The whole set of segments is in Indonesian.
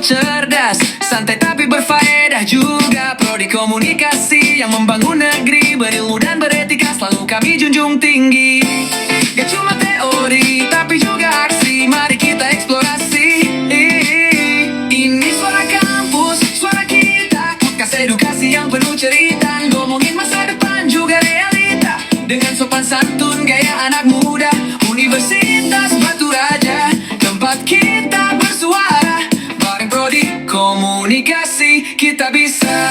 cerdas, santai tapi berfaedah juga. Prodi komunikasi yang membangun negeri, berilmu dan beretika selalu kami junjung tinggi. Gak cuma teori tapi juga aksi, mari kita eksplorasi. Ini suara kampus, suara kita, podcast edukasi yang penuh cerita, ngomongin masa depan juga realita, dengan sopan santun gaya anak muda. Universitas Batu Raja, tempat kita bersuara, bareng prodi komunikasi kita bisa.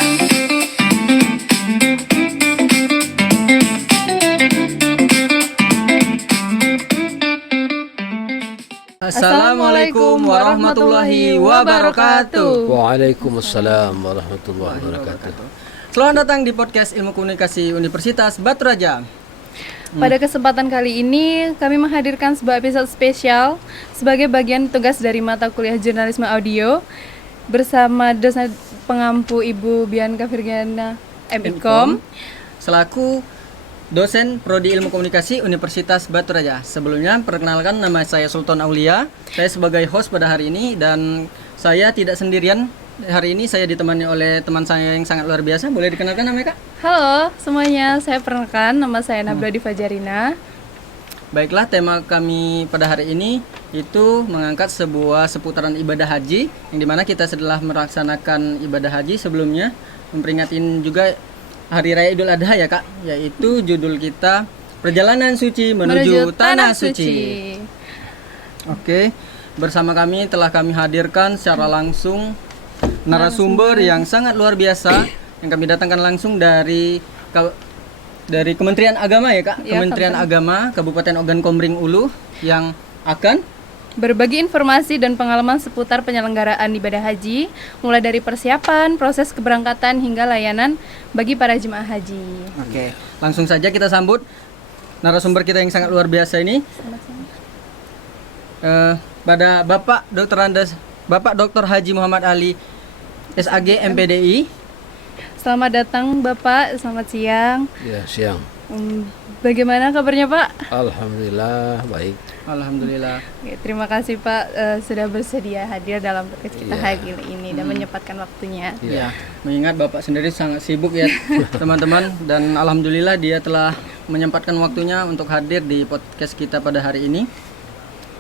Assalamualaikum warahmatullahi wabarakatuh. Waalaikumsalam warahmatullahi wabarakatuh. Selamat datang di podcast Ilmu Komunikasi Universitas Batu Raja. Pada kesempatan kali ini kami menghadirkan sebuah episode spesial sebagai bagian tugas dari mata kuliah jurnalisme audio bersama dosen pengampu Ibu Bianca Virgiana MIkom selaku dosen Prodi Ilmu Komunikasi Universitas Batu Raja. Sebelumnya perkenalkan, nama saya Sultan Aulia. Saya sebagai host pada hari ini dan saya tidak sendirian. Hari ini saya ditemani oleh teman saya yang sangat luar biasa. Boleh dikenalkan namanya, Kak? Halo semuanya, saya perkenalkan, nama saya Nabila Difajarina. Baiklah, tema kami pada hari ini itu mengangkat sebuah seputaran ibadah haji, yang dimana kita setelah melaksanakan ibadah haji sebelumnya memperingatin juga Hari Raya Idul Adha ya, Kak, yaitu judul kita Perjalanan Suci menuju Tanah Suci. Oke, bersama kami telah kami hadirkan secara langsung narasumber yang sangat luar biasa yang kami datangkan langsung dari Kementerian Agama ya, Kak. Ya, Kementerian Agama Kabupaten Ogan Komering Ulu yang akan berbagi informasi dan pengalaman seputar penyelenggaraan ibadah haji, mulai dari persiapan, proses keberangkatan hingga layanan bagi para jemaah haji. Oke, langsung saja kita sambut narasumber kita yang sangat luar biasa ini. Pada Bapak Dr. Haji Muhammad Ali SAG MPDI. Selamat datang Bapak, selamat siang. Ya, siang. Bagaimana kabarnya Pak? Alhamdulillah baik. Alhamdulillah. Oke, terima kasih Pak sudah bersedia hadir dalam podcast kita hari ini dan menyempatkan waktunya. Ya, mengingat Bapak sendiri sangat sibuk ya teman-teman, dan alhamdulillah dia telah menyempatkan waktunya untuk hadir di podcast kita pada hari ini.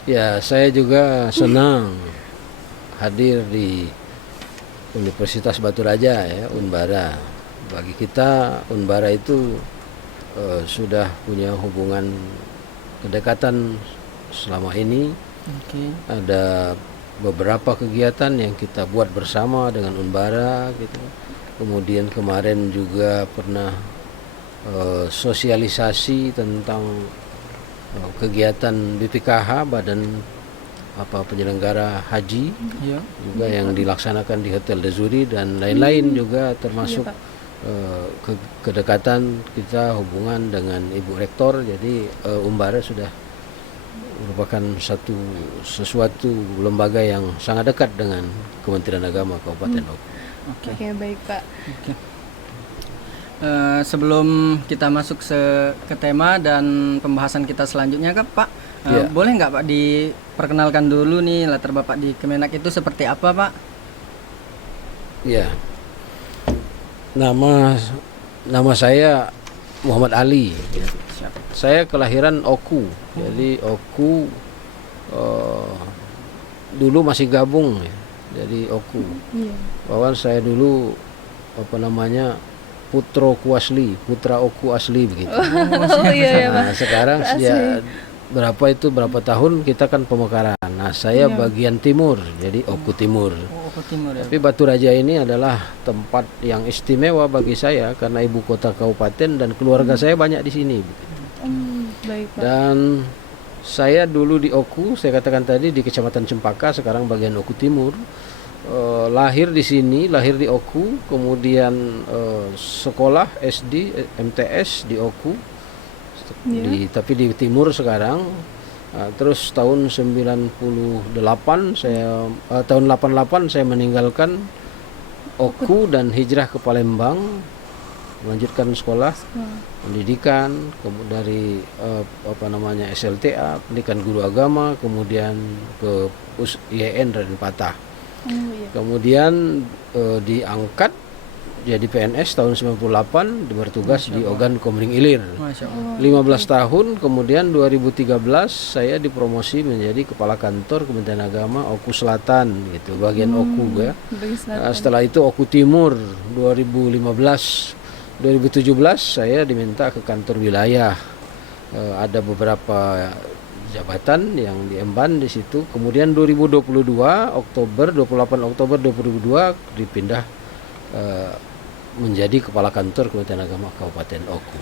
Ya, saya juga senang hadir di Universitas Batu Raja ya, Unbara. Bagi kita Unbara itu sudah punya hubungan kedekatan selama ini. Ada beberapa kegiatan yang kita buat bersama dengan Unbara gitu. Kemudian kemarin juga pernah sosialisasi tentang kegiatan BPKH, Badan penyelenggara haji juga yang dilaksanakan di Hotel Dezuri dan lain-lain juga, termasuk kedekatan kita hubungan dengan Ibu Rektor. Jadi Unbara sudah merupakan sesuatu lembaga yang sangat dekat dengan Kementerian Agama Kabupaten Oku. Oke, baik Pak. Sebelum kita masuk ke tema dan pembahasan kita selanjutnya, Pak, boleh nggak Pak diperkenalkan dulu nih latar Bapak di Kemenak itu seperti apa, Pak? Ya, nama saya Muhammad Ali. Saya kelahiran Oku, jadi Oku dulu masih gabung ya, jadi Oku. Bahkan saya dulu putra Oku asli begitu. Nah, sekarang sejak berapa tahun kita kan pemekaran. Nah, saya bagian timur, jadi Oku Timur. Tapi Batu Raja ini adalah tempat yang istimewa bagi saya karena ibu kota kabupaten dan keluarga saya banyak di sini. Baik, Pak. Dan saya dulu di Oku, saya katakan tadi di Kecamatan Cempaka, sekarang bagian Oku Timur. Lahir di sini, lahir di Oku, kemudian sekolah SD, MTS di Oku. Tapi di timur sekarang. Terus tahun 98 tahun 88 saya meninggalkan Oku dan hijrah ke Palembang, melanjutkan sekolah pendidikan dari SLTA, pendidikan guru agama, kemudian ke IAIN Raden Patah. Iya. Kemudian diangkat jadi PNS tahun 98, bertugas di Ogan Komering Ilir. Masya Allah. 15 tahun, kemudian 2013 saya dipromosi menjadi kepala kantor Kementerian Agama Oku Selatan gitu, bagian Oku ya. Bagi selatan. Setelah itu Oku Timur 2015. 2017 saya diminta ke kantor wilayah. Ada beberapa jabatan yang diemban di situ. Kemudian 2022 Oktober 28 Oktober 2022 dipindah menjadi kepala kantor Kementerian Agama Kabupaten Oku.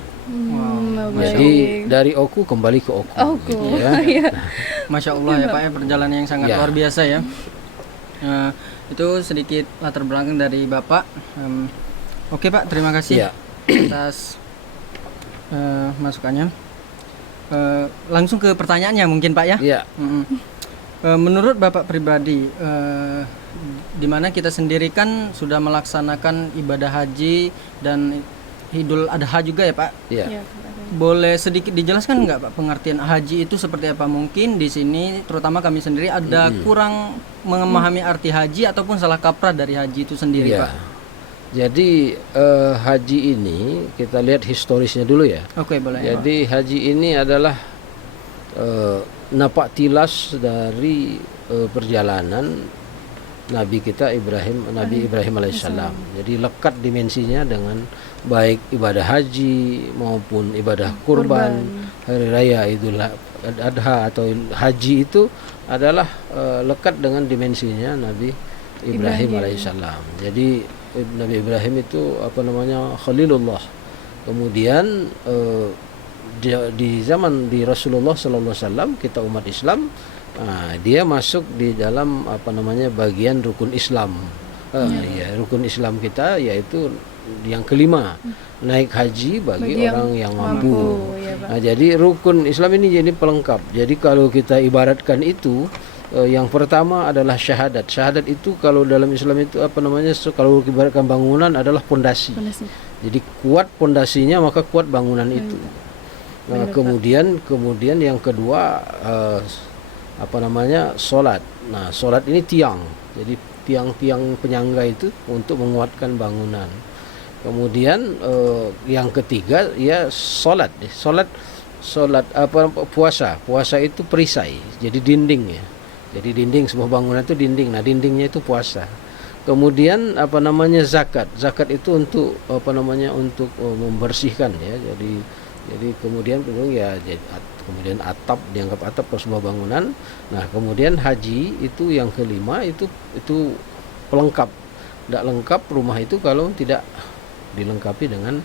Baik. Jadi dari Oku kembali ke Oku. Oku. Gitu ya. Iya. Masya Allah ya Pak ya, perjalanan yang sangat Ya. luar biasa ya. Itu sedikit latar belakang dari Bapak. Oke Pak, terima kasih Ya. atas masukannya. Langsung ke pertanyaannya mungkin Pak ya. Ya. Mm-mm. Menurut Bapak pribadi, di mana kita sendiri kan sudah melaksanakan ibadah haji dan Idul Adha juga ya Pak. Ya. Iya, Kak. Boleh sedikit dijelaskan nggak Pak pengertian haji itu seperti apa? Mungkin di sini terutama kami sendiri ada kurang memahami arti haji ataupun salah kaprah dari haji itu sendiri Ya. Pak. Jadi haji ini kita lihat historisnya dulu ya. Oke boleh. ya, Pak. Jadi haji ini adalah napak tilas dari perjalanan Nabi kita Nabi Ibrahim alaihissalam. Jadi lekat dimensinya dengan baik ibadah haji maupun ibadah kurban, hari raya Idul Adha atau haji itu adalah lekat dengan dimensinya Nabi Ibrahim alaihissalam. Jadi Nabi Ibrahim itu Khalilullah. Kemudian di zaman di Rasulullah sallallahu alaihi wasallam kita umat Islam, dia masuk di dalam bagian rukun Islam. Ya, rukun Islam kita yaitu yang kelima, naik haji bagi orang yang mampu. Ya, Pak. Jadi rukun Islam ini jadi pelengkap. Jadi kalau kita ibaratkan itu, yang pertama adalah syahadat. Syahadat itu kalau dalam Islam itu kalau ibaratkan bangunan adalah pondasi. Pondasi. Jadi kuat pondasinya maka kuat bangunan itu. Nah, kemudian yang kedua solat. Nah, solat ini tiang. Jadi tiang-tiang penyangga itu untuk menguatkan bangunan. Kemudian yang ketiga ya solat. Puasa. Puasa itu perisai. Jadi dinding ya. Jadi dinding sebuah bangunan itu dinding. Nah, dindingnya itu puasa. Kemudian zakat. Zakat itu untuk untuk membersihkan ya. Jadi kemudian kemudian atap, dianggap atap ke sebuah bangunan. Nah, kemudian haji itu yang kelima, itu pelengkap. Tidak lengkap rumah itu kalau tidak dilengkapi dengan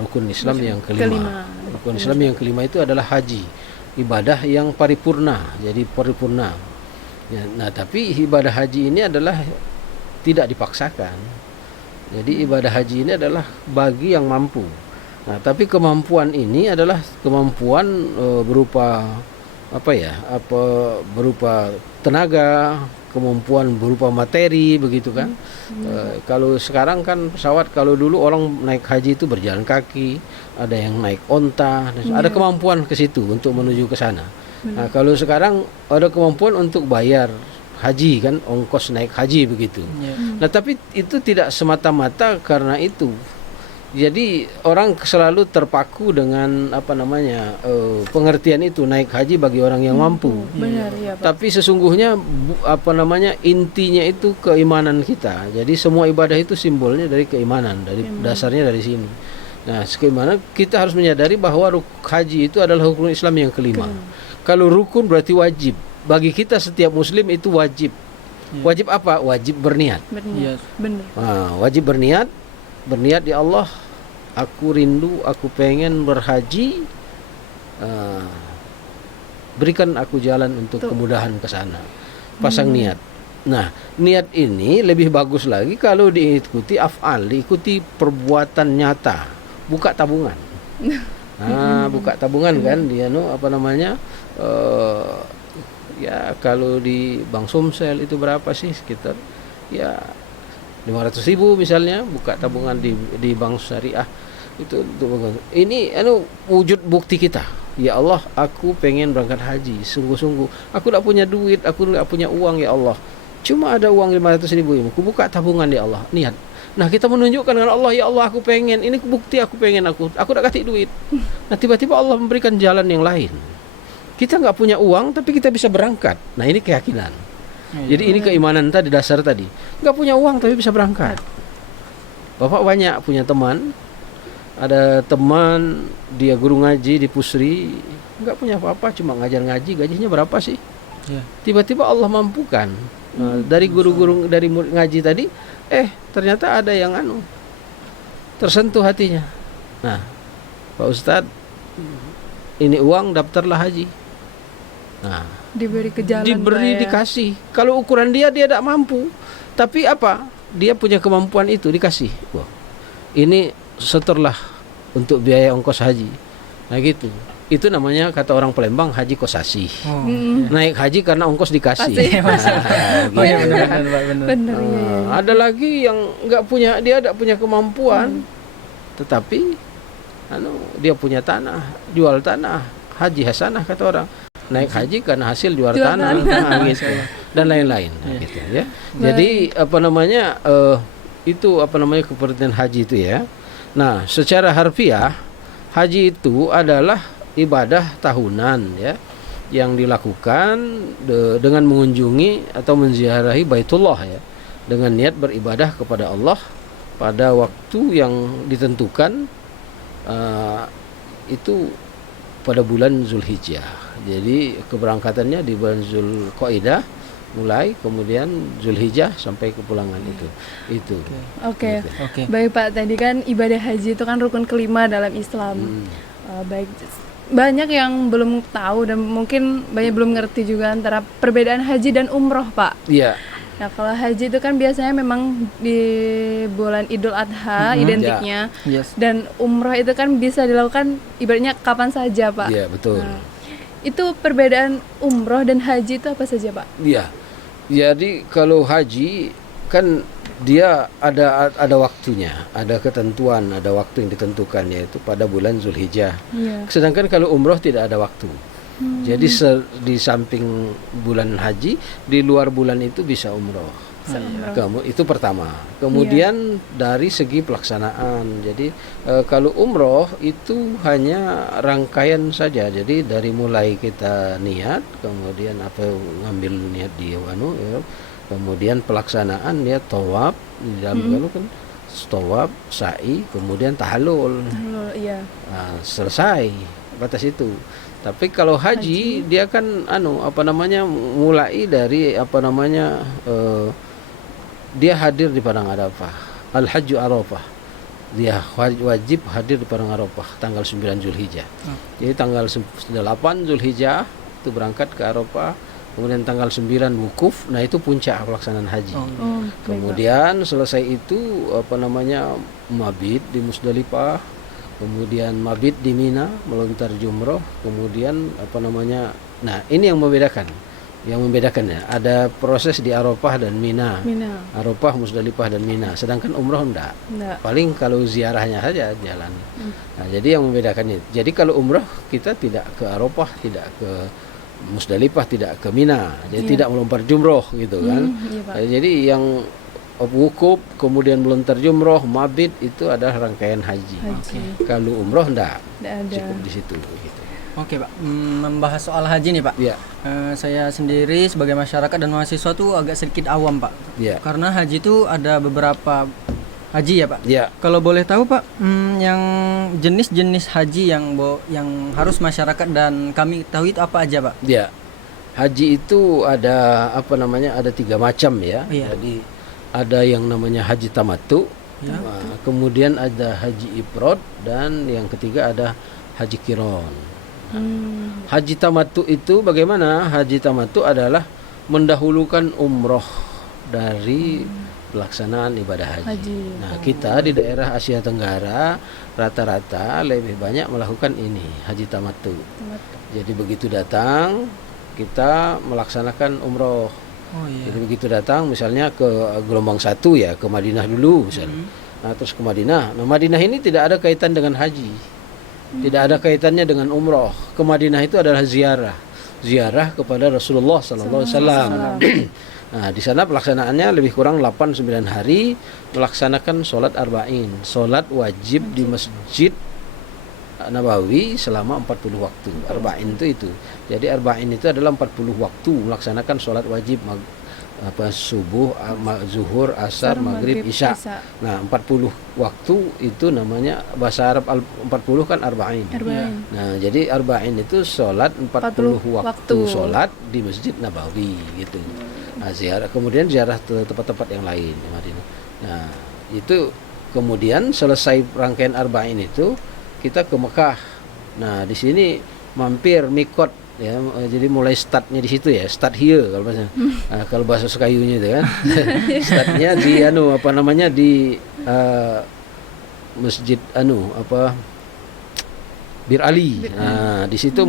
rukun Islam yang kelima. Rukun Islam yang kelima itu adalah haji, ibadah yang paripurna. Jadi paripurna. Ya, nah, tapi ibadah haji ini adalah tidak dipaksakan. Jadi ibadah haji ini adalah bagi yang mampu. Nah, tapi kemampuan ini adalah kemampuan berupa berupa tenaga, kemampuan berupa materi, begitu kan? Kalau sekarang kan pesawat, kalau dulu orang naik haji itu berjalan kaki, ada yang naik onta, ada kemampuan ke situ untuk menuju ke sana. Nah, kalau sekarang ada kemampuan untuk bayar haji kan, ongkos naik haji begitu. Nah, tapi itu tidak semata-mata karena itu. Jadi orang selalu terpaku dengan pengertian itu, naik haji bagi orang yang mampu. Benar ya, Pak. Tapi sesungguhnya intinya itu keimanan kita. Jadi semua ibadah itu simbolnya dari keimanan, dari dasarnya dari sini. Nah, keimanan kita harus menyadari bahwa haji itu adalah rukun Islam yang kelima. Kalau rukun berarti wajib. Bagi kita setiap muslim itu wajib. Wajib apa? Wajib berniat. Benar. Benar. Nah, wajib berniat ya Allah, aku rindu, aku pengen berhaji, berikan aku jalan untuk kemudahan ke sana. Pasang niat. Nah, niat ini lebih bagus lagi kalau diikuti af'al, diikuti perbuatan nyata, buka tabungan. Buka tabungan kan dia ya kalau di Bank Sumsel itu berapa sih, sekitar ya 500.000 misalnya, buka tabungan di bank syariah itu ini wujud bukti kita. Ya Allah, aku pengen berangkat haji, sungguh-sungguh. Aku tidak punya duit, aku tidak punya uang ya Allah. cuma ada uang 500.000 ini, aku buka tabungan ya Allah, niat. Nah kita menunjukkan dengan Allah, ya Allah aku pengen, ini bukti aku pengen, aku udah kasih duit. Nah tiba-tiba Allah memberikan jalan yang lain. Kita nggak punya uang tapi kita bisa berangkat. Nah ini keyakinan. Jadi ini keimanan tadi, dasar tadi. Nggak punya uang tapi bisa berangkat. Bapak banyak punya teman. Ada teman dia guru ngaji di Pusri, nggak punya apa-apa, cuma ngajar ngaji, gajinya berapa sih? Tiba-tiba Allah mampukan. Dari guru-guru, dari murid ngaji tadi, ternyata ada yang tersentuh hatinya. Nah, Pak Ustadz, ini uang daftarlah haji. Nah, Diberi ke jalan, diberi, Pak, ya. dikasih. Kalau ukuran dia tidak mampu, tapi apa? Dia punya kemampuan itu, dikasih. Wah, ini setorlah untuk biaya ongkos haji. Nah gitu. Itu namanya, kata orang Palembang, haji kosasi. Naik haji karena ongkos dikasih. Oh iya, benar Pak, benar. Bener, iya. Ada lagi yang nggak punya, dia tidak punya kemampuan, tetapi dia punya tanah, jual tanah, haji hasanah kata orang. Naik haji karena hasil jual tanah, gitu. Dan lain-lain, gitu ya. Jadi itu kepentingan haji itu ya. Nah, secara harfiah haji itu adalah ibadah tahunan ya, yang dilakukan dengan mengunjungi atau menziarahi Baitullah ya, dengan niat beribadah kepada Allah pada waktu yang ditentukan, itu pada bulan Zulhijjah. Jadi keberangkatannya di bulan Zulqaidah mulai, kemudian Zulhijjah sampai kepulangan itu. Oke. Oke. Baik Pak, tadi kan ibadah haji itu kan rukun kelima dalam Islam. Baik, banyak yang belum tahu dan mungkin banyak belum ngerti juga antara perbedaan haji dan umroh, Pak. Iya. Nah, kalau haji itu kan biasanya memang di bulan Idul Adha identiknya. Yes. Dan umroh itu kan bisa dilakukan ibaratnya kapan saja, Pak. Iya, betul. Nah, itu perbedaan umroh dan haji itu apa saja, Pak? Iya. Jadi kalau haji kan dia ada waktunya, ada ketentuan, ada waktu yang ditentukan, yaitu pada bulan Zulhijjah. Iya. Sedangkan kalau umroh tidak ada waktu. Jadi di samping bulan haji, di luar bulan itu bisa umroh. Itu pertama. Kemudian dari segi pelaksanaan, jadi kalau umroh itu hanya rangkaian saja. Jadi dari mulai kita niat, kemudian ngambil niat di kemudian pelaksanaan ya tawaf di dalam kalau kan tawaf, sa'i, kemudian tahallul. Iya. Nah, selesai batas itu. Tapi kalau haji dia kan mulai dari dia hadir di padang Arafah. Al-Hajju Arafah. Dia wajib hadir di padang Arafah tanggal 9 Zulhijjah. Jadi tanggal 8 Zulhijjah itu berangkat ke Arafah, kemudian tanggal 9 wukuf. Nah, itu puncak pelaksanaan haji. Kemudian selesai itu mabit di Musdalifah, kemudian mabit di Mina, melontar jumroh, kemudian nah ini yang membedakannya ada proses di Arafah dan Mina. Arafah, Musdalifah dan Mina, sedangkan umroh enggak. Paling kalau ziarahnya saja jalan. Nah, jadi yang membedakannya, jadi kalau umroh kita tidak ke Arafah, tidak ke Musdalifah, tidak ke Mina, jadi tidak melontar jumroh gitu kan. Jadi yang wukuf kemudian melontar jumroh, mabit itu adalah rangkaian haji. Kalau umroh enggak cukup di situ gitu. Oke Pak, membahas soal haji nih Pak. Iya. Saya sendiri sebagai masyarakat dan mahasiswa tuh agak sedikit awam Pak. Iya. Karena haji itu ada beberapa haji ya Pak. Iya. Kalau boleh tahu Pak, yang jenis-jenis haji yang harus masyarakat dan kami tahu itu apa aja Pak? Iya. Haji itu ada ada 3 macam ya. Iya. Jadi ada yang namanya haji tamattu, kemudian ada haji ifrad, dan yang ketiga ada haji qiran. Haji tamattu itu bagaimana? Haji tamattu adalah mendahulukan umroh dari pelaksanaan ibadah haji. Nah, kita di daerah Asia Tenggara rata-rata lebih banyak melakukan ini, haji tamattu. Jadi begitu datang kita melaksanakan umroh. Jadi begitu datang misalnya ke gelombang 1 ya, ke Madinah dulu misalnya. Nah, terus ke Madinah. Nah, Madinah ini tidak ada kaitan dengan haji. Tidak ada kaitannya dengan umroh. Ke Madinah itu adalah ziarah kepada Rasulullah sallallahu alaihi wasallam. Nah, di sana pelaksanaannya lebih kurang 8-9 hari melaksanakan sholat arba'in, sholat wajib di Masjid Nabawi selama 40 waktu. Arba'in itu. Jadi arba'in itu adalah 40 waktu melaksanakan sholat wajib subuh, zuhur, asar, maghrib, isya. Nah, 40 waktu itu namanya bahasa Arab 40 kan arba'in. Nah, jadi arba'in itu sholat 40 waktu sholat di Masjid Nabawi gitu. Nah, kemudian ziarah ke tempat-tempat yang lain di Madinah. Nah, itu kemudian selesai rangkaian arba'in itu kita ke Mekah. Nah, di sini mampir mikot ya, jadi mulai startnya di situ ya, start here kalau bahasa kalau bahasa Sekayunya itu kan. Startnya di di masjid Bir Ali. Nah, di situ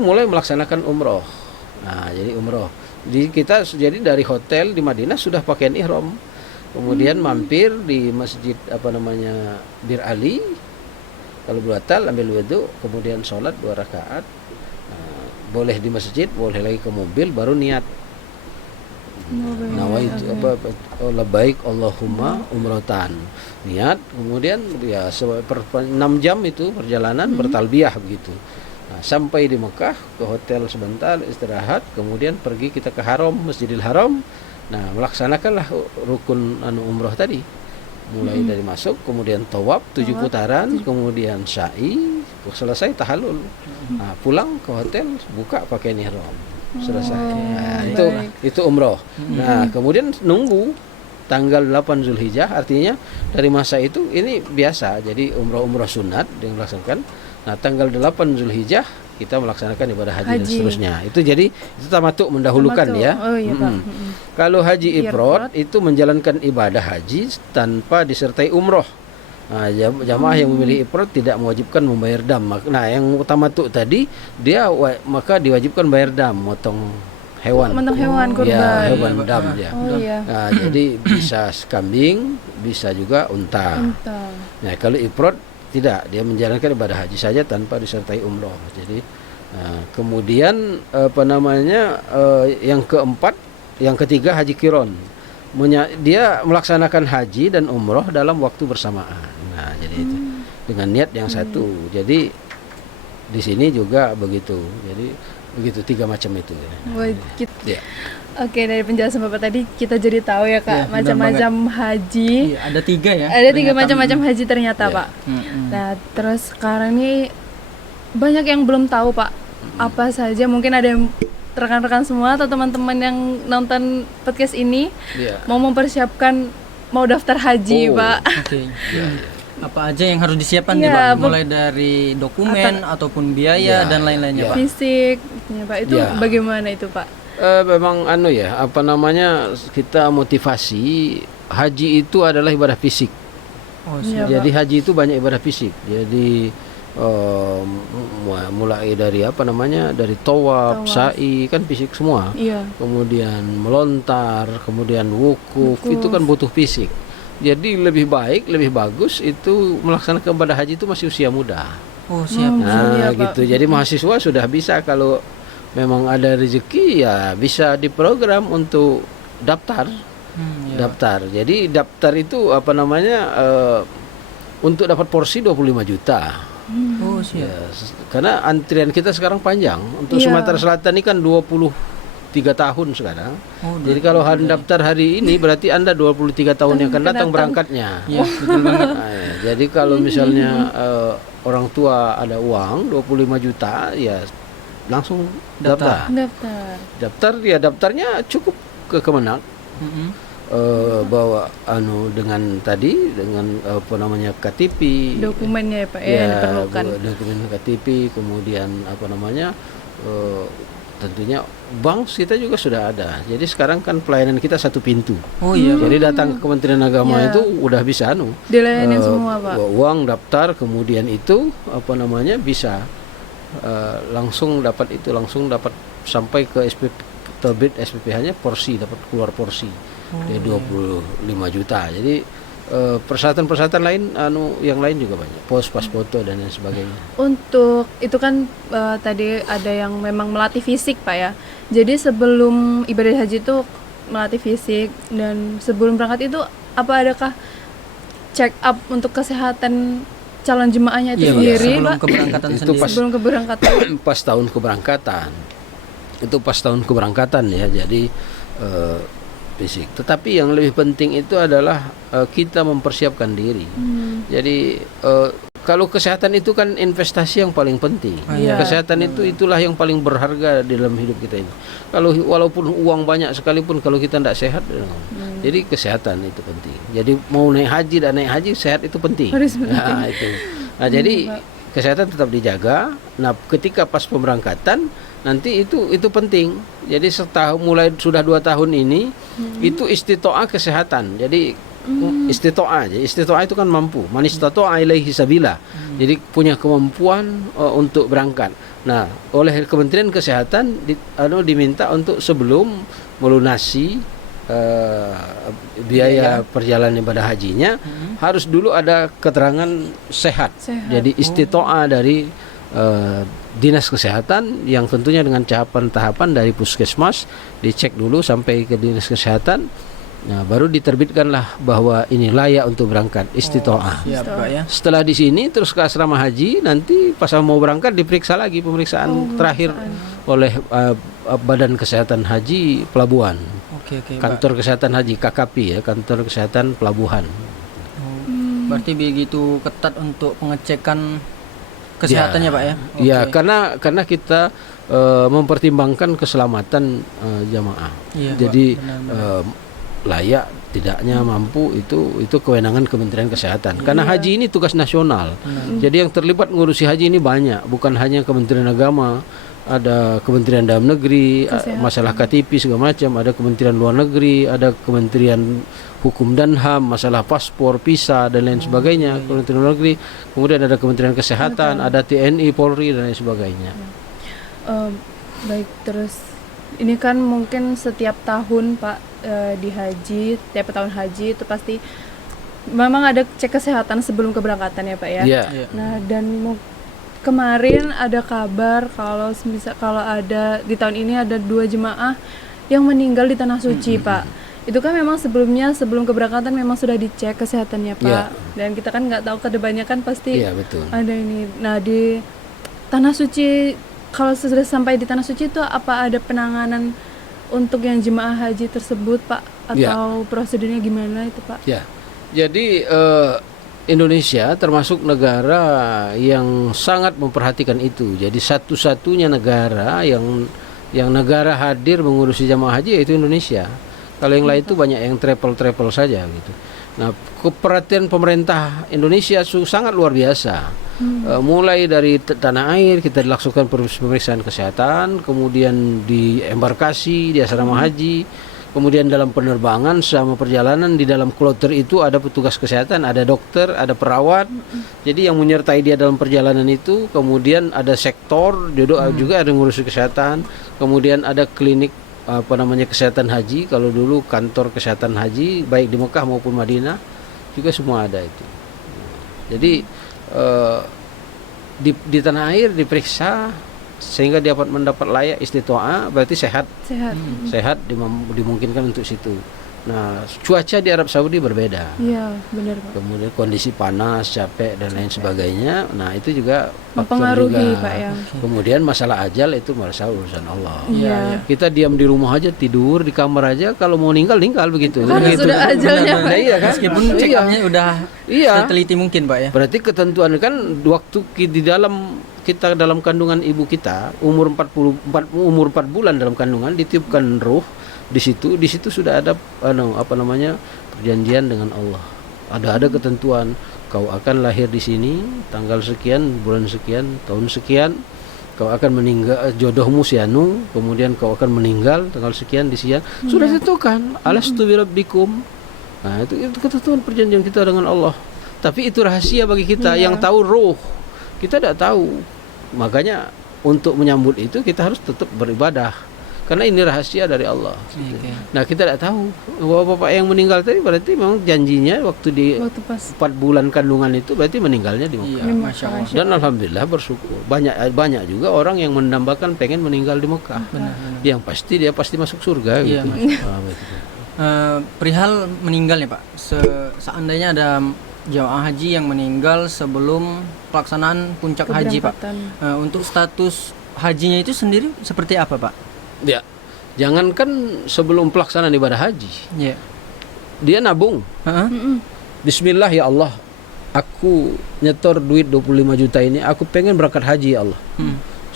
mulai melaksanakan umroh. Nah, jadi umroh. Jadi dari hotel di Madinah sudah pakaian ihram. Kemudian mampir di masjid Bir Ali. Kalau batal ambil wudu, kemudian sholat 2 rakaat. Boleh di masjid, boleh lagi ke mobil, baru niat. Nawaitu labbaik Allahumma umratan. Niat, kemudian ya 6 jam itu perjalanan bertalbiyah begitu. Nah, sampai di Mekah, ke hotel sebentar istirahat, kemudian pergi kita ke Haram, Masjidil Haram. Nah, melaksanakanlah rukun umroh tadi. Mulai dari masuk, kemudian tawaf 7 putaran, kemudian sa'i, selesai tahallul. Nah, pulang ke hotel, buka pakaian ihram. Selesai. Nah, itu umroh. Nah, kemudian nunggu tanggal 8 Zulhijjah, artinya dari masa itu ini biasa. Jadi umroh sunat yang dilaksanakan. Nah, tanggal 8 Zulhijjah kita melaksanakan ibadah haji dan seterusnya. Itu jadi itu tamattu mendahulukan ya. Oh, iya, Pak. Kalau haji ifrad itu menjalankan ibadah haji tanpa disertai umroh. Nah, jamaah yang memilih ifrad tidak mewajibkan membayar dam. Nah, yang tamattu tadi dia maka diwajibkan bayar dam, motong hewan. Motong hewan kurban. Ya, hewan dam ya. Oh, iya. Nah, jadi bisa kambing, bisa juga unta. Nah, kalau ifrad tidak, dia menjalankan ibadah haji saja tanpa disertai umroh. Jadi kemudian yang keempat, yang ketiga haji kiron. Dia melaksanakan haji dan umroh dalam waktu bersamaan. Nah, jadi itu dengan niat yang satu. Jadi di sini juga begitu. Jadi begitu 3 macam itu. Ya. Oke, dari penjelasan Bapak tadi kita jadi tahu ya Kak, macam-macam haji. Iya, ada 3 ya. Ada 3 macam-macam haji ternyata Pak. Nah, terus sekarang ini banyak yang belum tahu Pak. Apa saja, mungkin ada yang rekan-rekan semua atau teman-teman yang nonton podcast ini mau mempersiapkan mau daftar haji Pak. Oke. Apa aja yang harus disiapkan Pak? Mulai dari dokumen ataupun biaya dan lain-lainnya Pak. Fisik, Pak. Itu bagaimana itu Pak? Memang kita motivasi haji itu adalah ibadah fisik. Jadi haji itu banyak ibadah fisik. Jadi mulai dari dari tawaf, sa'i kan fisik semua. Kemudian melontar, kemudian wukuf itu kan butuh fisik. Jadi lebih baik, lebih bagus itu melaksanakan ibadah haji itu masih usia muda. Oh, siap. Nah, gitu. Jadi mahasiswa sudah bisa, kalau memang ada rezeki ya bisa diprogram untuk daftar. Daftar. Jadi daftar itu untuk dapat porsi 25 juta. Oh, siap. Ya, karena antrian kita sekarang panjang. Untuk Sumatera Selatan ini kan 23 tahun sekarang. Jadi kalau daftar hari ini berarti Anda 23 tahun yang akan datang berangkatnya. Iya, betul banget. Nah, jadi kalau misalnya orang tua ada uang 25 juta ya langsung daftar. Daftarnya cukup ke Kemenak. Bawa dengan KTP, dokumennya ya Pak yang diperlukan. Dokumen KTP, kemudian tentunya bank kita juga sudah ada. Jadi sekarang kan pelayanan kita satu pintu. Oh iya. Jadi datang ke Kementerian Agama itu udah bisa dilayani semua Pak. Uang daftar, kemudian itu bisa langsung dapat sampai ke SPP, terbit SPPH-nya porsi, dapat keluar porsi. Dia 25 juta. Jadi persyaratan-persyaratan lain yang lain juga banyak, pos pas foto dan lain sebagainya. Untuk itu kan tadi ada yang memang melatih fisik Pak ya. Jadi sebelum ibadah haji itu melatih fisik, dan sebelum berangkat itu adakah check up untuk kesehatan calon jemaahnya itu Iya, sendiri sebelum Pak? keberangkatan Itu sendiri. pas- Sebelum keberangkatan. Pas tahun keberangkatan, itu pas tahun keberangkatan ya, jadi fisik. Tetapi yang lebih penting itu adalah kita mempersiapkan diri. Jadi kalau kesehatan itu kan investasi yang paling penting. Iya. Kesehatan itulah yang paling berharga di dalam hidup kita ini. Kalau walaupun uang banyak sekalipun, kalau kita tidak sehat, jadi kesehatan itu penting. Jadi mau naik haji dan naik haji, sehat itu penting. Harus penting. Nah, itu. Nah, jadi kesehatan tetap dijaga. Nah, ketika pas pemberangkatan nanti itu penting. Jadi mulai sudah 2 tahun ini itu istitoah kesehatan. Jadi istitoah aja. Istitoah itu kan mampu. Man istato'a ilaihi sabila. Jadi punya kemampuan untuk berangkat. Nah, oleh Kementerian Kesehatan diminta untuk sebelum melunasi biaya perjalanan ibadah hajinya harus dulu ada keterangan sehat. Jadi istitoah dari Dinas Kesehatan, yang tentunya dengan tahapan dari puskesmas dicek dulu sampai ke Dinas Kesehatan. Nah, baru diterbitkanlah bahwa ini layak untuk berangkat istitoah. Siap Pak ya. Setelah di sini terus ke asrama haji, nanti pas mau berangkat diperiksa lagi pemeriksaan terakhir oleh Badan Kesehatan Haji Pelabuhan. Oke Pak. Kantor Kesehatan Haji KKP ya, Kantor Kesehatan Pelabuhan. Berarti begitu ketat untuk pengecekan kesehatannya Pak ya? Iya, Oke. karena kita mempertimbangkan keselamatan jamaah. Iya, Jadi Pak, benar-benar. layak tidaknya mampu itu kewenangan Kementerian Kesehatan. Karena haji ini tugas nasional. Jadi yang terlibat ngurusi haji ini banyak, bukan hanya Kementerian Agama, ada Kementerian Dalam Negeri, masalah KTP segala macam, ada Kementerian Luar Negeri, ada Kementerian Hukum dan HAM, masalah paspor, visa dan lain sebagainya, Kementerian Luar Negeri. Kemudian ada Kementerian Kesehatan, ada TNI, Polri dan lain sebagainya. Baik, terus ini kan mungkin setiap tahun Pak di haji, tiap tahun haji itu pasti memang ada cek kesehatan sebelum keberangkatan ya Pak ya. Iya. Nah, dan kemarin ada kabar kalau ada di tahun ini ada 2 jemaah yang meninggal di tanah suci Pak. Itu kan memang sebelum keberangkatan memang sudah dicek kesehatannya Pak. Iya. Dan kita kan nggak tahu kedepannya kan pasti Iya, betul. ada ini. Nah, di tanah suci, kalau sudah sampai di tanah suci itu apa ada penanganan untuk yang jemaah haji tersebut Pak, atau prosedurnya gimana itu Pak? Ya, jadi Indonesia termasuk negara yang sangat memperhatikan itu. Jadi satu-satunya negara yang negara hadir mengurusi jamaah haji yaitu Indonesia. Kalau yang lain itu banyak yang travel saja gitu. Nah, keperhatian pemerintah Indonesia sangat luar biasa. Mulai dari tanah air kita dilakukan pemeriksaan kesehatan, kemudian di embarkasi, di asrama haji, kemudian dalam penerbangan selama perjalanan di dalam kloter itu ada petugas kesehatan, ada dokter, ada perawat. Jadi yang menyertai dia dalam perjalanan itu, kemudian ada sektor juga ada yang ngurusi kesehatan, kemudian ada klinik kesehatan haji. Kalau dulu kantor kesehatan haji baik di Mekah maupun Madinah juga semua ada itu. Jadi di tanah air diperiksa sehingga dapat mendapat layak istitoah, berarti sehat dimungkinkan untuk situ. Nah, cuaca di Arab Saudi berbeda. Iya, benar Pak. Kemudian kondisi panas, capek dan lain sebagainya. Nah, itu juga faktor Mempengaruhi juga. Pak ya. Kemudian masalah ajal itu masalah urusan Allah. Iya. Kita diam di rumah aja, tidur di kamar aja, kalau mau meninggal begitu. Karena Begitu. sudah ajalnya Pak. Nah, iya kan? Meskipun check up-nya udah Iya. teliti mungkin Pak ya. Berarti ketentuan kan waktu kita dalam kandungan ibu kita umur 4 bulan dalam kandungan ditiupkan ruh di situ sudah ada perjanjian dengan Allah. Ada ketentuan, kau akan lahir di sini tanggal sekian, bulan sekian, tahun sekian, kau akan meninggal, jodohmu sianu, kemudian kau akan meninggal tanggal sekian di siang. Sudah ditentukan, alastu birabbikum. Nah, itu ketentuan perjanjian kita dengan Allah. Tapi itu rahasia bagi kita, yang tahu roh. Kita tidak tahu. Makanya untuk menyambut itu kita harus tetap beribadah. karena ini rahasia dari Allah. Oke. Nah, kita tidak tahu bahwa bapak yang meninggal tadi berarti memang janjinya waktu di Waktu pas 4 bulan kandungan itu berarti meninggalnya di Mekah. Iya, Masya Allah. Dan alhamdulillah bersyukur. Banyak juga orang yang mendambakan pengen meninggal di Mekah. Yang pasti dia pasti masuk surga Iya, gitu. Betul. Perihal meninggal nih Pak, seandainya ada jamaah haji yang meninggal sebelum pelaksanaan puncak haji Pak, keberangkatan. untuk status hajinya itu sendiri seperti apa Pak? Ya, jangankan sebelum pelaksanaan ibadah haji, Ya. dia nabung. Heeh. Bismillah ya Allah, aku nyetor duit 25 juta ini, aku pengen berangkat haji ya Allah.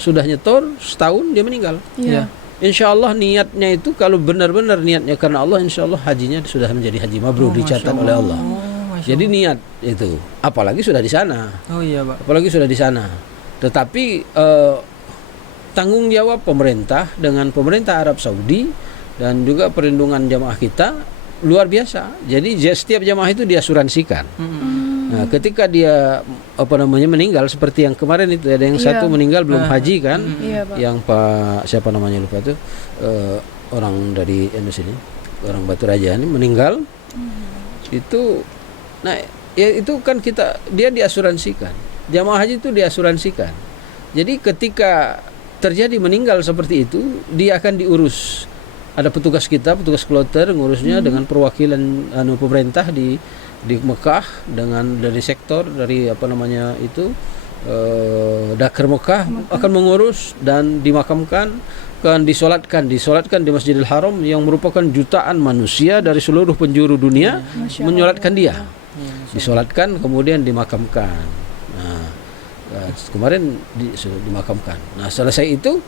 Sudah nyetor setahun dia meninggal. Iya. Insya Allah niatnya itu kalau benar-benar niatnya karena Allah, insya Allah hajinya sudah menjadi haji mabrur, dicatat oleh Allah. Jadi niat itu, apalagi sudah di sana, Oh iya Pak. apalagi sudah di sana. Tetapi tanggung jawab pemerintah dengan pemerintah Arab Saudi dan juga perlindungan jamaah kita luar biasa. Jadi setiap jamaah itu diasuransikan. Nah, ketika dia meninggal seperti yang kemarin itu ada yang Iya. satu meninggal belum haji kan, Iya, Pak. yang Pak siapa namanya lupa itu orang dari sini, orang Batu Raja ini meninggal itu. Nah, ya itu kan dia diasuransikan. Jamaah haji itu diasuransikan. Jadi ketika terjadi meninggal seperti itu, dia akan diurus. Ada petugas kita, petugas kloter ngurusnya dengan perwakilan pemerintah di Mekah dengan dari sektor dari Dakar Mekah akan mengurus dan dimakamkan, kan disolatkan di Masjidil Haram yang merupakan jutaan manusia dari seluruh penjuru dunia menyolatkan dia. Disolatkan kemudian dimakamkan. Nah, kemarin sudah dimakamkan. Nah, selesai itu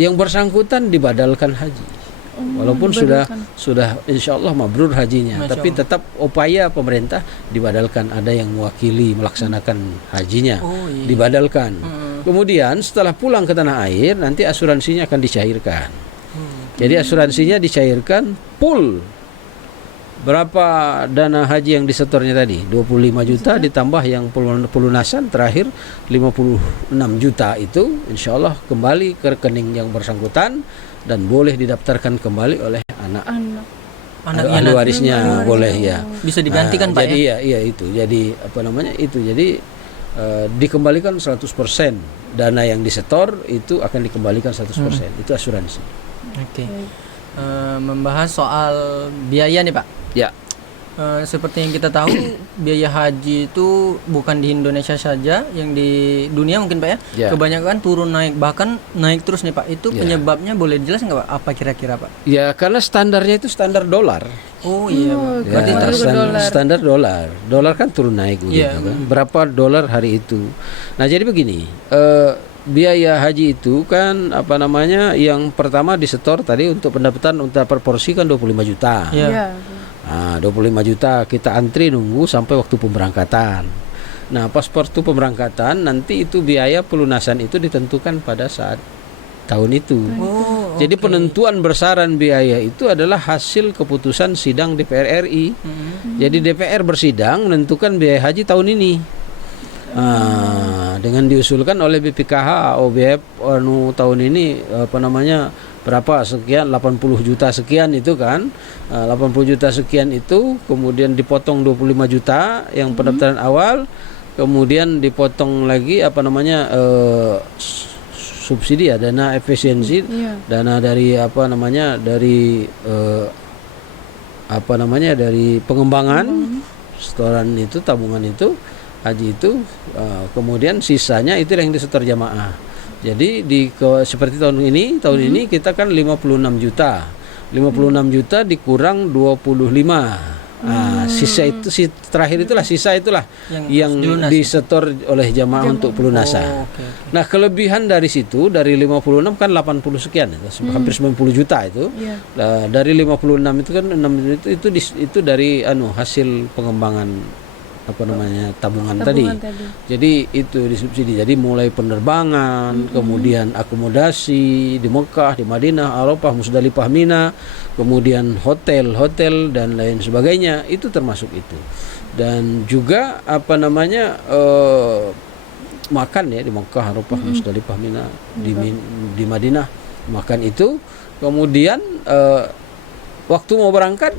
yang bersangkutan dibadalkan haji. Walaupun sudah insya Allah mabrur hajinya, tapi tetap upaya pemerintah dibadalkan, ada yang mewakili melaksanakan hajinya, dibadalkan. Kemudian setelah pulang ke tanah air nanti asuransinya akan dicairkan. Jadi asuransinya dicairkan full. Berapa dana haji yang disetornya tadi? 25 juta ditambah yang pelunasan terakhir 56 juta itu insya Allah kembali ke rekening yang bersangkutan dan boleh didaftarkan kembali oleh Anak. ahli warisnya, boleh ya. Bisa digantikan Pak jadi ya? Iya itu. Jadi Jadi dikembalikan 100%. Dana yang disetor itu akan dikembalikan 100%. Itu asuransi. Oke. Membahas soal biaya nih Pak. Ya. Seperti yang kita tahu biaya haji itu bukan di Indonesia saja, yang di dunia mungkin Pak ya, Ya. kebanyakan turun naik, bahkan naik terus nih Pak. Itu Ya. penyebabnya boleh dijelaskan nggak Pak? Apa kira-kira Pak? Ya karena standarnya itu standar dolar. Oh iya Pak. Ya, standar dolar. Dolar kan turun naik begitu Iya. kan. Berapa dolar hari itu. Nah, jadi begini, biaya haji itu kan yang pertama disetor tadi untuk pendapatan untuk per porsi kan 25 juta. Iya. Iya. Nah, 25 juta kita antri nunggu sampai waktu pemberangkatan. Nah, pas waktu pemberangkatan nanti itu biaya pelunasan itu ditentukan pada saat tahun itu. Oh, Jadi penentuan besaran biaya itu adalah hasil keputusan sidang DPR RI. Jadi DPR bersidang menentukan biaya haji tahun ini. Dengan diusulkan oleh BPKH OBF tahun ini berapa sekian 80 juta sekian itu kan. 80 juta sekian itu kemudian dipotong 25 juta yang pendaftaran awal, kemudian dipotong lagi subsidi ya, dana efisiensi, dana dari dari pengembangan setoran itu, tabungan itu, haji itu, kemudian sisanya itu yang disetor jamaah. Jadi seperti tahun ini kita kan 56 juta. 56 juta dikurang 25. Sisa itu terakhir itulah yang disetor oleh jamaah untuk pelunasan. Nah, kelebihan dari situ dari 56 kan 80 sekian hampir 90 juta itu. Nah, dari 56 itu kan 6 itu dari hasil pengembangan tabungan tadi. Jadi itu disubsidi. Jadi mulai penerbangan, kemudian akomodasi di Mekah, di Madinah, Arafah, Musdalifah, Mina, kemudian hotel dan lain sebagainya, itu termasuk itu. Dan juga makan ya di Mekah, Arafah, Musdalifah, Mina, di Madinah makan itu. Kemudian waktu mau berangkat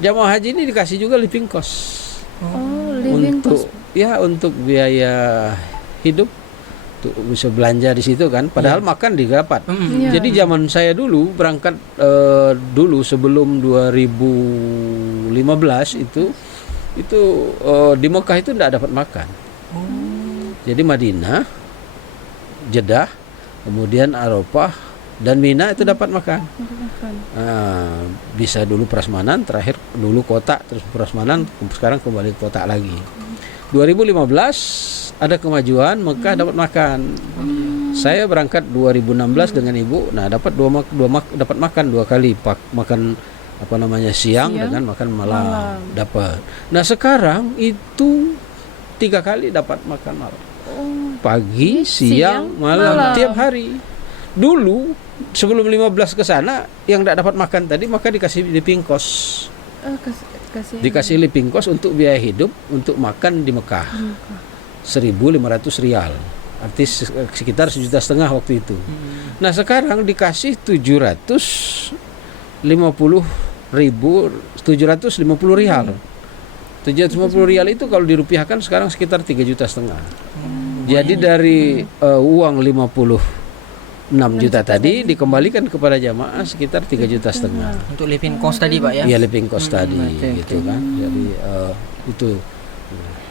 jamaah haji ini dikasih juga living cost Living untuk cost. untuk biaya hidup, untuk bisa belanja di situ kan. Padahal makan didapat. Iya. Jadi zaman saya dulu berangkat dulu sebelum 2015 itu di Mekah itu tidak dapat makan. Jadi Madinah, Jeddah, kemudian Arafah dan Mina itu dapat makan. Bisa dulu prasmanan, terakhir dulu kota, terus prasmanan, sekarang kembali ke kota lagi. 2015 ada kemajuan, Mekah dapat makan. Saya berangkat 2016 dengan ibu, nah dapat dapat makan 2 kali, makan siang dengan makan malam. Dapat. Nah sekarang itu 3 kali dapat makan malam. Pagi, siang, malam, tiap hari. Dulu sebelum 15 ke sana yang tidak dapat makan tadi maka dikasih living cost. Dikasih living cost untuk biaya hidup untuk makan di Mekah. 1.500 rial. Artis sekitar 1,5 juta waktu itu. Nah, sekarang dikasih 750 rial. 750 rial itu kalau dirupiahkan sekarang sekitar 3,5 juta. Jadi dari uang 56 juta tadi dikembalikan kepada jamaah sekitar 3,5 juta. Untuk living cost tadi Pak ya? Iya, living cost tadi gitu kan. Jadi itu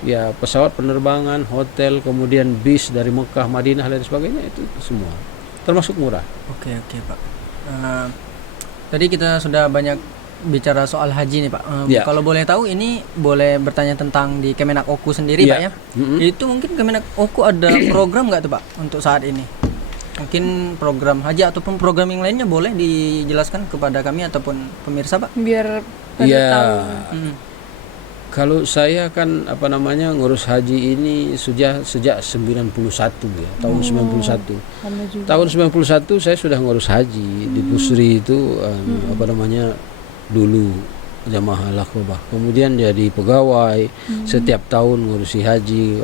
ya pesawat penerbangan, hotel, kemudian bis dari Mekah, Madinah dan sebagainya itu semua termasuk murah. Oke Pak. Tadi kita sudah banyak bicara soal haji nih Pak. Kalau boleh tahu ini boleh bertanya tentang di Kemenak Oku sendiri Pak ya? Itu mungkin Kemenak Oku ada program nggak tuh Pak untuk saat ini? Mungkin program haji ataupun program yang lainnya boleh dijelaskan kepada kami ataupun pemirsa Pak? Biar pada tahu. Kalau saya kan ngurus haji ini sejak 91 ya, tahun 91. Tahun 91 saya sudah ngurus haji di Pusri itu dulu jamaah al-Aqabah. Kemudian jadi pegawai, setiap tahun ngurusi haji,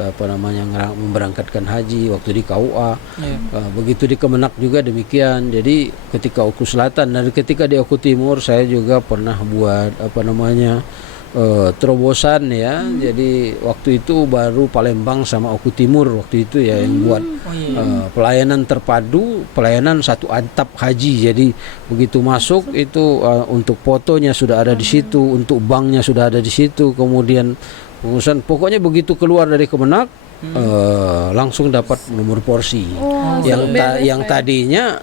memberangkatkan haji waktu di KUA. Begitu di Kemenak juga demikian. Jadi ketika Oku Selatan dan ketika di Oku Timur saya juga pernah buat terobosan ya. Jadi waktu itu baru Palembang sama Oku Timur waktu itu ya yang buat pelayanan terpadu, pelayanan satu atap haji. Jadi begitu masuk itu untuk fotonya sudah ada di situ, untuk banknya sudah ada di situ, kemudian pengurusan pokoknya begitu keluar dari Kemenak langsung dapat nomor porsi. Yang tadinya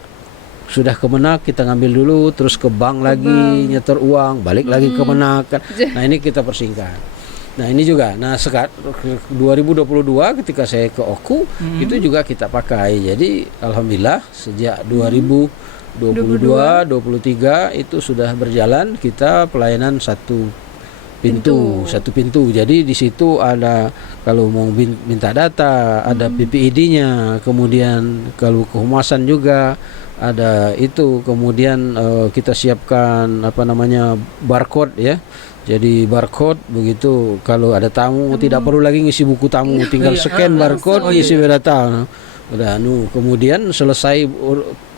sudah Kemenak kita ngambil dulu, terus ke bank lagi nyetor uang, balik lagi ke Kemenak kan. Nah ini kita persingkat. Nah ini juga, sekarang 2022 ketika saya ke Oku itu juga kita pakai. Jadi alhamdulillah sejak 2022, 23 itu sudah berjalan kita pelayanan satu pintu. Jadi di situ ada kalau mau minta data, ada PPID-nya, kemudian kalau kehumasan juga ada itu, kemudian kita siapkan barcode ya. Jadi barcode begitu kalau ada tamu tidak perlu lagi ngisi buku tamu, tinggal scan barcode isi data. Udah kemudian selesai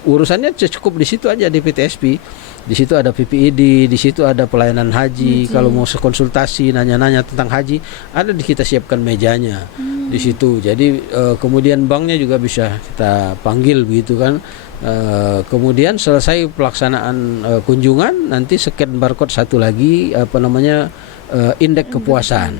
urusannya cukup di situ aja di PTSP. Di situ ada PPID, di situ ada pelayanan haji. Kalau mau konsultasi nanya-nanya tentang haji, ada kita siapkan mejanya di situ. Jadi kemudian banknya juga bisa kita panggil begitu kan. Kemudian selesai pelaksanaan kunjungan nanti scan barcode satu lagi indeks kepuasan.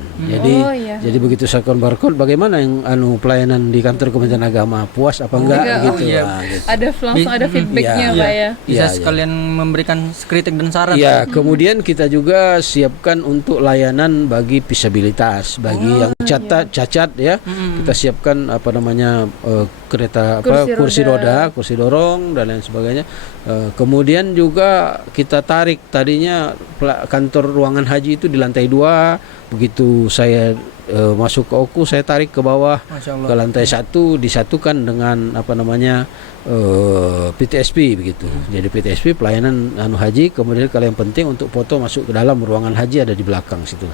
Jadi begitu scan barcode bagaimana yang pelayanan di kantor Kementerian Agama, puas apa enggak gitu. Gitu. Ada langsung ada feedbacknya Pak ya. Bisa sekalian memberikan kritik dan saran. Ya, kemudian kita juga siapkan untuk layanan bagi disabilitas, bagi yang cacat ya. Kita siapkan kereta kursi roda, kursi dorong dan lain sebagainya. Kemudian juga kita tarik tadinya kantor ruangan haji itu di lantai 2. Begitu saya masuk ke Oku, saya tarik ke bawah ke lantai 1, disatukan dengan PTSP begitu. Jadi PTSP pelayanan haji, kemudian kalau yang penting untuk foto masuk ke dalam ruangan haji ada di belakang situ.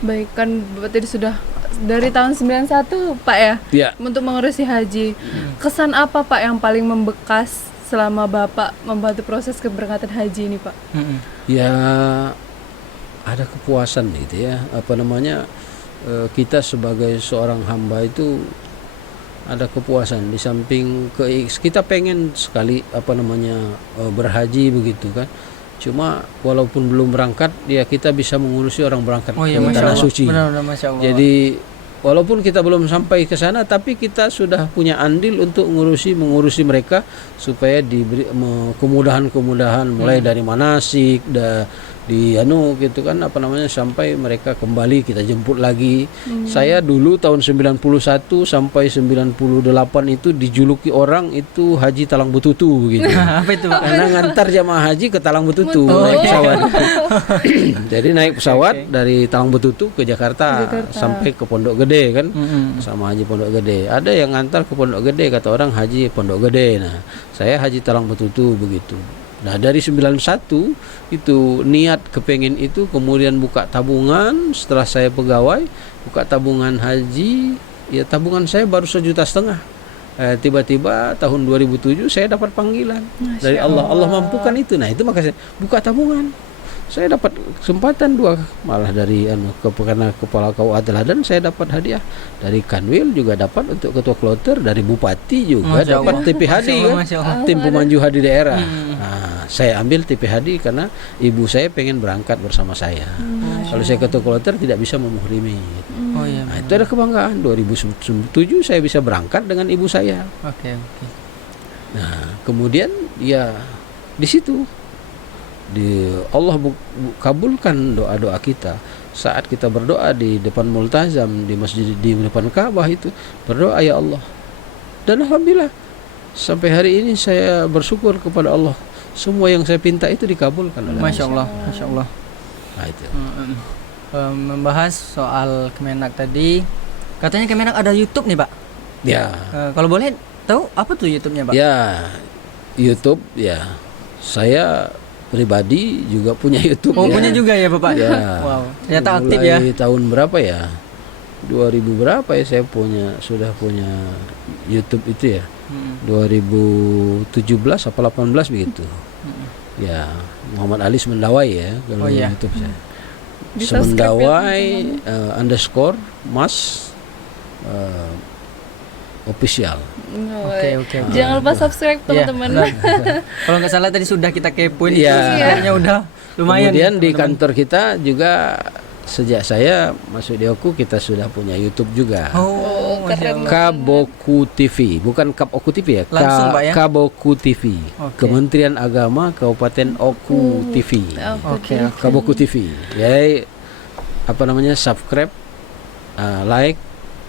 Baik, kan Bapak tadi sudah dari tahun 91 Pak ya, Ya. untuk mengurusi haji. Kesan apa Pak yang paling membekas selama Bapak membantu proses keberangkatan haji ini Pak? Ya ada kepuasan gitu ya, apa namanya, kita sebagai seorang hamba itu ada kepuasan, di samping kita pengen sekali apa namanya berhaji begitu kan. Cuma walaupun belum berangkat ya kita bisa mengurusi orang berangkat Oh iya, ke Masya tanah Allah. suci. Benar-benar Masya Allah. Jadi walaupun kita belum sampai ke sana, tapi kita sudah punya andil untuk mengurusi mereka supaya diberi kemudahan-kemudahan mulai dari manasik di gitu kan, apa namanya, sampai mereka kembali kita jemput lagi. Saya dulu tahun 91 sampai 98 itu dijuluki orang itu Haji Talang Betutu gitu. Apa itu Pak? Karena ngantar jamaah haji ke Talang Betutu naik pesawat. Jadi naik pesawat dari Talang Betutu ke Jakarta, sampai ke Pondok Gede kan, sama Haji Pondok Gede. Ada yang ngantar ke Pondok Gede, kata orang Haji Pondok Gede. Nah, saya Haji Talang Betutu begitu. Nah dari 91 itu niat kepengen itu, kemudian buka tabungan setelah saya pegawai, buka tabungan haji, ya tabungan saya baru 1,5 juta. Tiba-tiba tahun 2007 saya dapat panggilan dari Allah. Allah mampukan itu. Nah itu maka saya buka tabungan. Saya dapat kesempatan 2, malah dari karena kepala KUA Teladan saya dapat hadiah dari Kanwil, juga dapat untuk ketua kloter, dari Bupati juga Masya dapat Allah. TPHD Masya Allah, kan, Masya Allah. tim pemanju hadi daerah. Nah, saya ambil TPHD karena ibu saya pengen berangkat bersama saya. Kalau saya ketua kloter tidak bisa memuhrimi. Oh iya. Nah, itu ada kebanggaan. 2007 saya bisa berangkat dengan ibu saya. Oke. Nah, kemudian ya di situ Allah kabulkan doa-doa kita saat kita berdoa di depan multazam di masjid, di depan Ka'bah itu berdoa, ya Allah. Dan alhamdulillah sampai hari ini saya bersyukur kepada Allah, semua yang saya pinta itu dikabulkan oleh Masya Allah. Allah, Masya Allah. Nah, itu. Membahas soal Kemenak tadi, katanya Kemenak ada YouTube nih Pak. Ya. Kalau boleh tahu apa tuh YouTube-nya Pak? Ya, YouTube ya. Saya pribadi juga punya YouTube. Oh ya. punya juga ya Bapak? Ya. Wow, ternyata aktif ya. Mulai tahun berapa ya? 2000 berapa ya saya sudah punya YouTube itu ya? 2017 apa 18 begitu. Ya, Muhammad Ali Semendawai ya kalau iya. YouTube saya. Di Semendawai underscore mas official. Oke. Jangan lupa subscribe Iya, teman-teman. benar. Kalau nggak salah tadi sudah kita kepoin, Iya. sebenarnya udah lumayan. Kemudian di teman-teman. kantor kita juga sejak saya masuk di Oku kita sudah punya YouTube juga. Oh, Masya Allah. Kaboku TV, bukan Kaboku TV ya. Langsung, Pak, ya? Kaboku TV. Oke. Kementerian Agama Kabupaten Oku TV. Oke. Kaboku TV. Ya, apa namanya? Subscribe, like,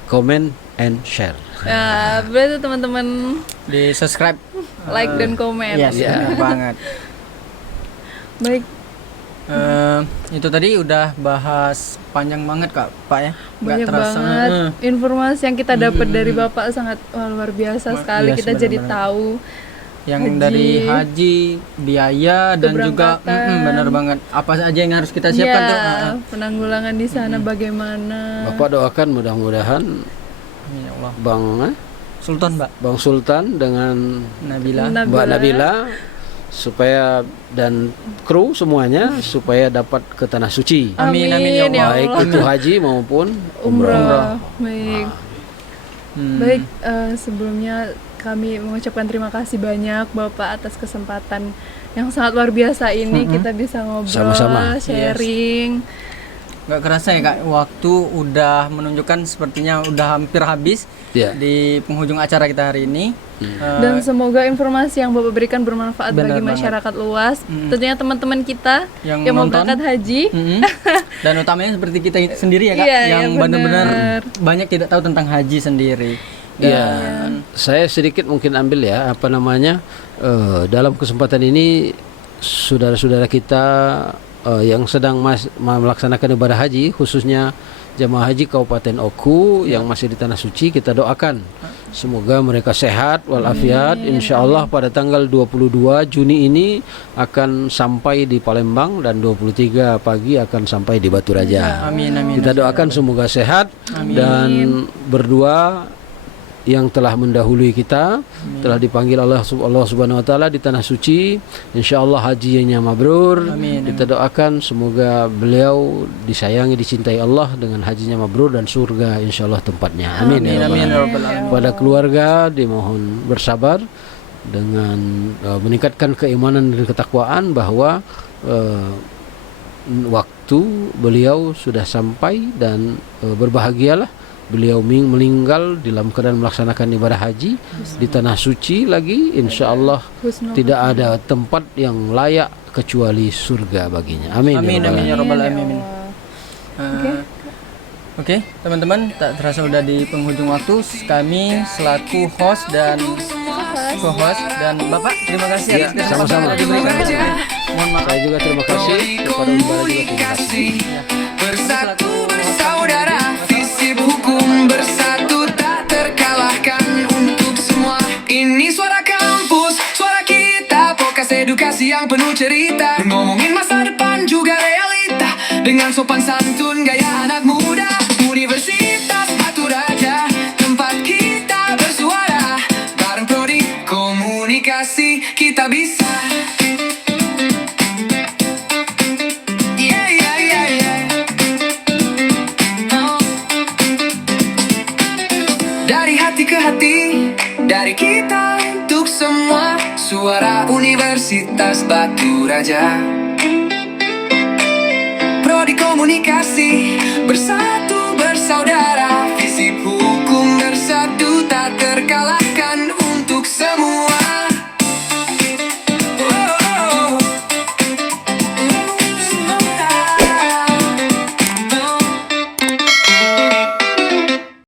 comment and share. Nah, berarti teman-teman Di subscribe, like dan komen. yes, benar banget. Baik, Itu tadi udah bahas panjang banget Pak ya. Nggak banyak terasa. banget informasi yang kita dapat dari Bapak, sangat luar biasa sekali. Yes, Kita jadi benar-benar. tahu Yang Haji. dari haji, biaya dan juga Keberangkatan. benar banget apa saja yang harus kita siapkan tuh. ya, penanggulangan di sana bagaimana. Bapak doakan mudah-mudahan Ya Allah. Sultan Bang Sultan dengan Nabila. Mbak Nabila supaya dan kru semuanya supaya dapat ke tanah suci. Amin, amin, ya Allah. Baik itu haji maupun Umrah. Baik. Hmm. Baik, sebelumnya kami mengucapkan terima kasih banyak Bapak atas kesempatan yang sangat luar biasa ini. Kita bisa ngobrol, Sama-sama. sharing. Nggak kerasa ya Kak, waktu udah menunjukkan sepertinya udah hampir habis Ya. di penghujung acara kita hari ini. Dan semoga informasi yang Bapak berikan bermanfaat Benar bagi banget. masyarakat luas. Tentunya teman-teman kita Yang yang mau menonton. berangkat haji. Dan utamanya seperti kita sendiri ya Kak, Iya, yang iya, benar-benar benar. banyak tidak tahu tentang haji sendiri. Ya, saya sedikit mungkin ambil ya apa namanya dalam kesempatan ini saudara-saudara kita yang sedang melaksanakan ibadah haji, khususnya jemaah haji Kabupaten Oku yang masih di Tanah Suci, kita doakan semoga mereka sehat walafiat. Insya Allah pada tanggal 22 Juni ini akan sampai di Palembang dan 23 pagi akan sampai di Batu Raja. Amin, amin. Kita doakan semoga sehat dan berdua yang telah mendahului kita telah dipanggil Allah Subhanahu wa taala di Tanah Suci. Insyaallah hajinya mabrur. Amin. Kita doakan semoga beliau disayangi, dicintai Allah dengan hajinya mabrur dan surga insyaallah tempatnya. Amin, ya Amin, Rabbal Rabbal Alamin. Alamin. Pada keluarga dimohon bersabar dengan meningkatkan keimanan dan ketakwaan bahwa waktu beliau sudah sampai dan berbahagialah beliau meninggal dalam keadaan melaksanakan ibadah haji di Tanah Suci lagi. Insya Allah tidak ada tempat yang layak kecuali surga baginya. Amin. Amin, amin ya Rabbal Amin, Alamin. ya Allah. Oke, teman-teman, tak terasa udah di penghujung waktu. Kami selaku host dan co-host dan Bapak, terima kasih Ya, atas sama-sama. kesempatan yang diberikan. Mohon maaf. Saya juga terima kasih kepada Umbara juga terima kasih. Bersatu saudara, visip hukum bersatu tak terkalahkan untuk semua. Ini suara kampus, suara kita, podcast edukasi yang penuh cerita. Ngomongin masa depan juga realita, dengan sopan santun gaya anak muda. Universitas Batu Raja, tempat kita bersuara. Bareng Prodi Komunikasi kita bisa. Dari hati ke hati, dari kita untuk semua. Suara Universitas Batu Raja, Prodi Komunikasi, bersatu bersaudara. Visip hukum bersatu tak terkalahkan.